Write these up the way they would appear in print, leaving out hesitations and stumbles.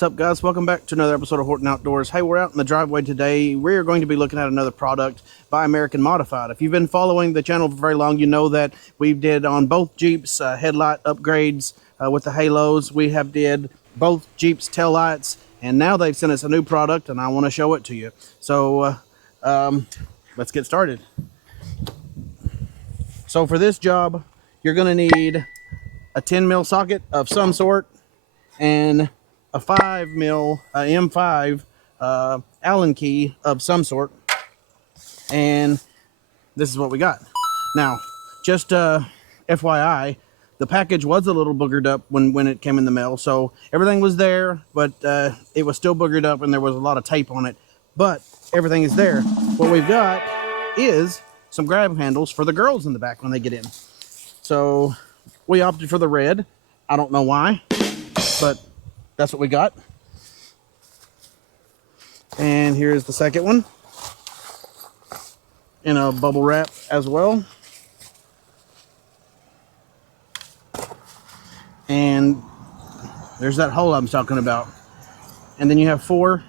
What's up, guys? Welcome back to another episode of Whorton Outdoors. Hey, we're out in the driveway today. We're going to be looking at another product by American Modified. If you've been following the channel for very long, you know that we did on both Jeeps headlight upgrades with the halos. We have did both Jeeps taillights, and now they've sent us a new product, and I want to show it to you. So let's get started. So for this job, you're going to need a 10 mil socket of some sort and a 5 mil M5 Allen key of some sort, and this is what we got. Now, just FYI, the package was a little boogered up when it came in the mail, so everything was there, but it was still boogered up and there was a lot of tape on it, but everything is there. What we've got is some grab handles for the girls in the back when they get in. So we opted for the red. I don't know why, but that's what we got. And here's the second one in a bubble wrap as well. And there's that hole I'm talking about. And then you have 4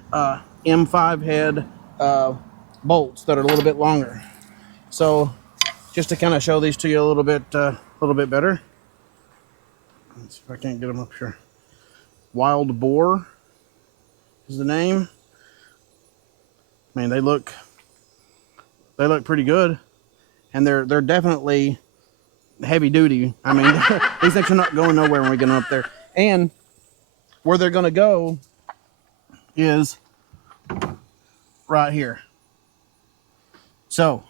M5 head bolts that are a little bit longer. So just to kind of show these to you a little bit better. Let's see if I can't get them up here. Wild Boar is the name. Man, they look pretty good, and they're definitely heavy duty. I mean, these things are not going nowhere when we get them up there. And where they're going to go is right here. So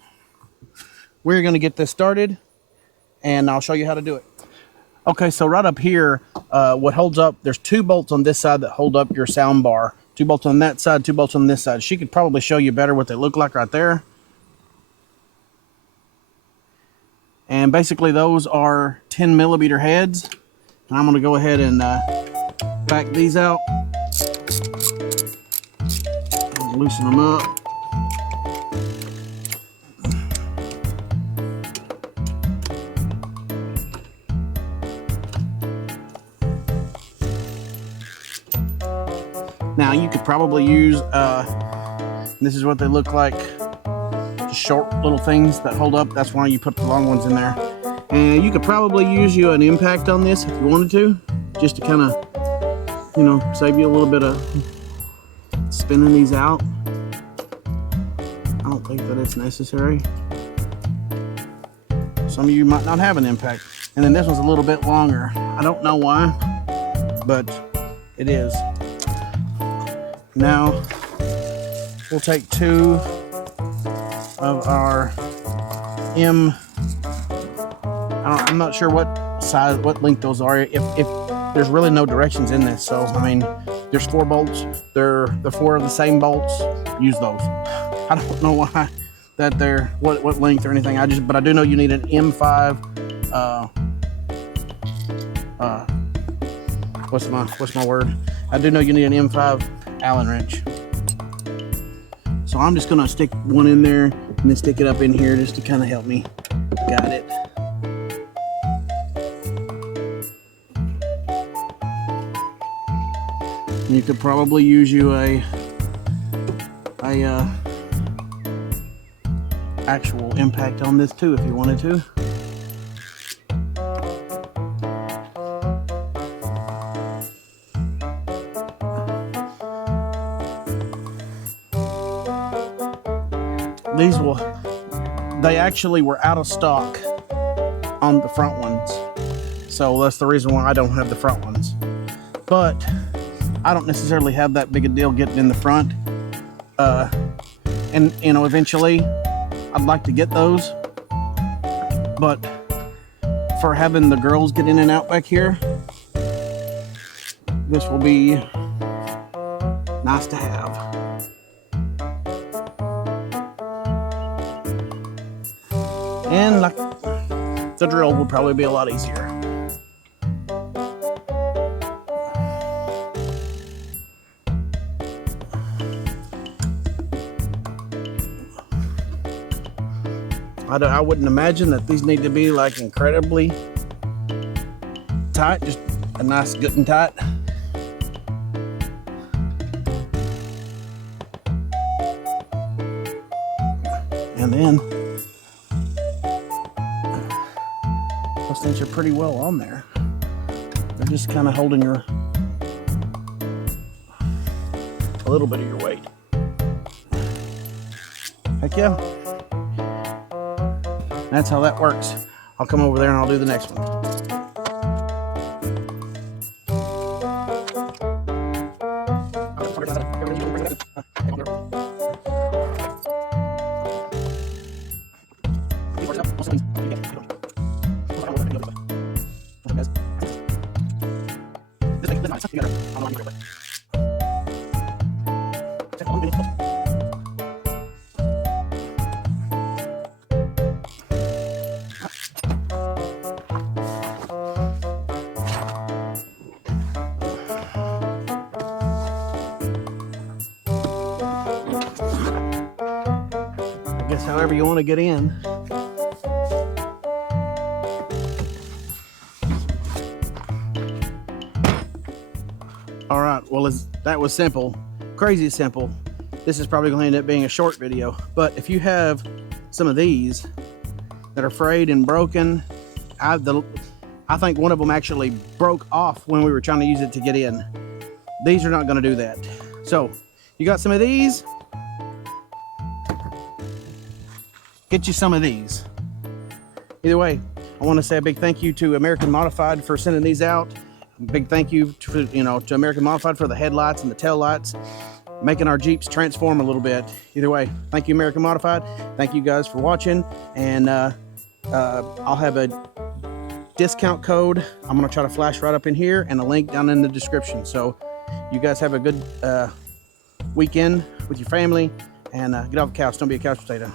we're going to get this started, and I'll show you how to do it. Okay, so right up here, what holds up, there's 2 bolts on this side that hold up your sound bar. 2 bolts on that side, 2 bolts on this side. She could probably show you better what they look like right there. And basically those are 10 millimeter heads. And I'm gonna go ahead and back these out. Loosen them up. Now you could probably use, this is what they look like, just short little things that hold up. That's why you put the long ones in there. And you could probably use you an impact on this if you wanted to, just to kind of, you know, save you a little bit of spinning these out. I don't think that it's necessary. Some of you might not have an impact. And then this one's a little bit longer. I don't know why, but it is. Now we'll take 2 of our I'm not sure what size, what length those are. If there's really no directions in this, so I mean, there's 4 bolts. They're 4 of the same bolts. Use those. I don't know why that they're what length or anything. But I do know you need an M5. What's my word? I do know you need an M5 Allen wrench. So I'm just gonna stick one in there and then stick it up in here just to kind of help me. Got it. You could probably use you a actual impact on this too if you wanted to. They actually were out of stock on the front ones. So that's the reason why I don't have the front ones. But I don't necessarily have that big a deal getting in the front. And you know, eventually I'd like to get those. But for having the girls get in and out back here, this will be nice to have. And like the drill would probably be a lot easier. I wouldn't imagine that these need to be like incredibly tight, just a nice good and tight. And then those things are pretty well on there. They're just kind of holding a little bit of your weight. Heck yeah. That's how that works. I'll come over there and I'll do the next one. I guess however you want to get in. All right, well, that was simple, crazy simple. This is probably going to end up being a short video, but if you have some of these that are frayed and broken, I think one of them actually broke off when we were trying to use it to get in. These are not going to do that. So you got some of these, get you some of these. Either way, I want to say a big thank you to American Modified for sending these out. Big thank you to American Modified for the headlights and the tail lights, making our Jeeps transform a little bit. Either way, thank you, American Modified. Thank you guys for watching, and I'll have a discount code I'm going to try to flash right up in here, and a link down in the description. So you guys have a good weekend with your family, and get off the couch. Don't be a couch potato.